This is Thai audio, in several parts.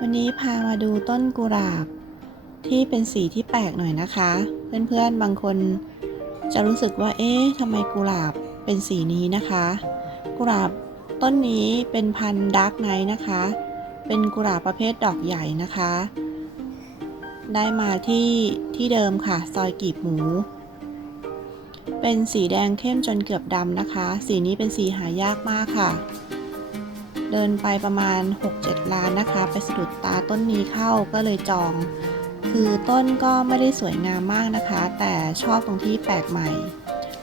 วันนี้พามาดูต้นกุหลาบ ที่เป็นสีที่แปลกหน่อยนะคะ เพื่อนๆบางคนจะรู้สึกว่าเอ๊ะทำไมกุหลาบเป็นสีนี้นะคะ กุหลาบต้นนี้เป็นพันธุ์ดาร์กไนท์นะคะ เป็นกุหลาบประเภทดอกใหญ่นะคะ ได้มาที่ที่เดิมค่ะซอยกีบหมู เป็นสีแดงเข้มจนเกือบดำนะคะ สีนี้เป็นสีหายากมากค่ะ ดินไปประมาณ 6-7 ล้านนะคะ ไปสะดุดตาต้นนี้เข้าก็เลยจอง คือต้นก็ไม่ได้สวยงามมากนะคะ แต่ชอบตรงที่แปลกใหม่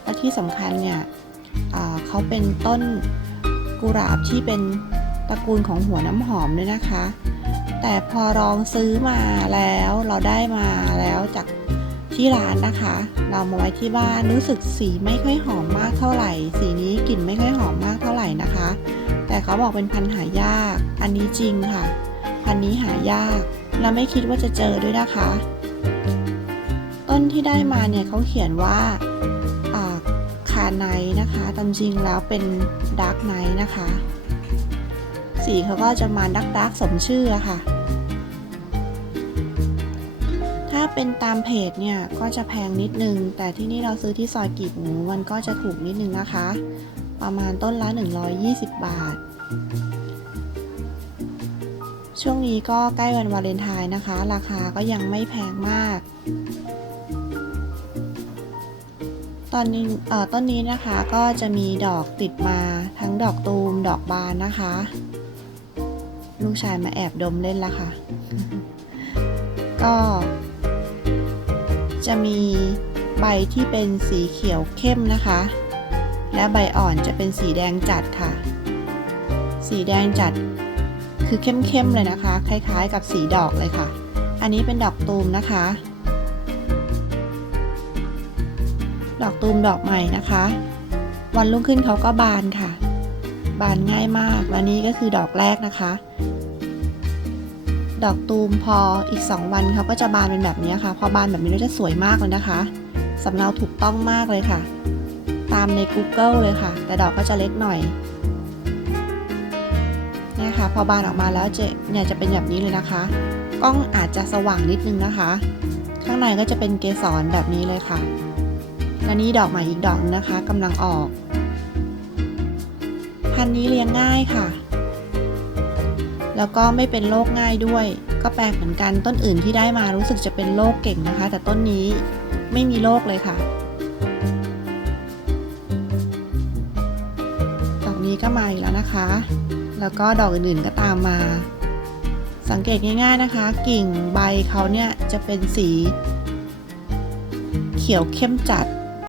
และที่สำคัญเนี่ยเขาเป็นต้นกุหลาบที่เป็นตระกูลของหัวน้ำหอมด้วยนะคะ แต่พอลองซื้อมาแล้วเราได้มาแล้วจากที่ร้านนะคะ เรามาไว้ที่บ้านรู้สึกสีไม่ค่อยหอมมากเท่าไหร่ สีนี้กลิ่นไม่ค่อยหอมมากเท่าไหร่นะคะ แต่เขาบอกเป็นพันธุ์หายาก อันนี้จริงค่ะ พันธุ์นี้หายาก และไม่คิดว่าจะเจอด้วยนะคะ ต้นที่ได้มาเนี่ยเขาเขียนว่าอ่าคาไนนะคะตามจริงแล้วเป็นดาร์กไนนะคะ สีเขาก็จะมาดักดักๆสมชื่อค่ะ ถ้าเป็นตามเพจเนี่ยก็จะแพงนิดนึง แต่ที่นี่เราซื้อที่ซอยกีบหมูมันก็จะถูกนิดนึงนะคะ ประมาณต้นละ 120 บาท ช่วงนี้ก็ใกล้วันวาเลนไทน์นะคะ ราคาก็ยังไม่แพงมาก ตอนนี้เอ่อต้นนี้นะคะก็จะมีดอกติดมาทั้งดอกตูมดอกบานนะคะ ลูกชายมาแอบดมเล่นละค่ะ ก็จะมีใบที่เป็นสีเขียวเข้มนะคะ และใบอ่อนจะเป็นสีแดงจัดค่ะ สีแดงจัด คือเข้มๆเลยนะคะ คล้ายๆ กับสีดอกเลยค่ะ อันนี้เป็นดอกตูมนะคะ ดอกตูมดอกใหม่นะคะ วันรุ่งขึ้นเขาก็บานค่ะ บานง่ายมากและนี้ก็คือดอกแรกนะคะ ดอกตูมพออีก 2 วันเขาก็จะบานเป็นแบบนี้ค่ะ พอบานแบบนี้แล้วจะสวยมากเลยนะคะสำเนาถูกต้องมากเลยค่ะ ตามใน Google เลยค่ะ แต่ดอกก็จะเล็กหน่อยเนี่ยค่ะพอบานออกมาแล้วจะเนี่ยจะเป็นแบบนี้เลยนะคะ กล้องอาจจะสว่างนิดนึงนะคะ ข้างในก็จะเป็นเกสรแบบนี้เลยค่ะและนี่ดอกใหม่อีกดอกนึงนะคะกำลังออก พันนี้เลี้ยงง่ายค่ะ แล้วก็ไม่เป็นโรคง่ายด้วย ก็แปลกเหมือนกันต้นอื่นที่ได้มารู้สึกจะเป็นโรคเก่งนะคะ แต่ต้นนี้ไม่มีโรคเลยค่ะ นี้ก็มาอีกแล้วนะคะ แล้วก็ดอกอื่นๆก็ตามมา สังเกตง่ายๆนะคะ กิ่งใบเขาเนี่ยจะเป็นสี เขียวเข้มจัด